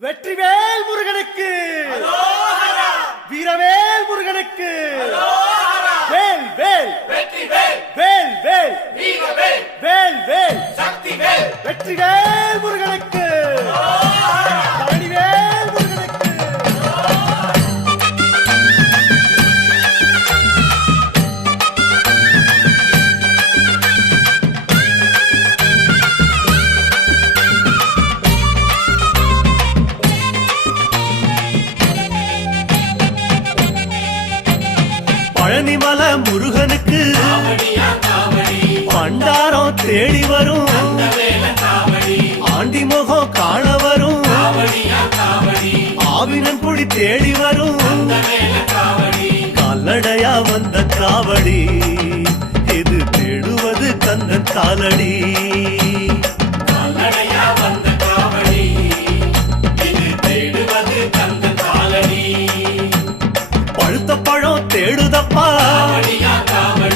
வெற்றிவேல் முருகனுக்கு வீரவேல் முருகனுக்கு வேல் வேல் வெற்றிவேல் வேல் வேல் வீரவேல் வேல் வேல் சக்திவேல் வெற்றிவேல் முருகனுக்கு பழனிவேல் முருகனுக்கு பழனிமல முருகனுக்கு காவடியா காவடி பண்டாரம் தேடி வரும் வேல காவடி ஆண்டி முகம் காண வரும் காவடியா காவடி ஆவினன் குடி தேடி வரும் வேல காவடி கால்நடையா வந்த காவடி இது தேடுவது கந்தன் காலடி கால்நடையா வந்த காவடி இது தேடுவது கந்த காலடி பழுத்த பழம் தேடுதப்பா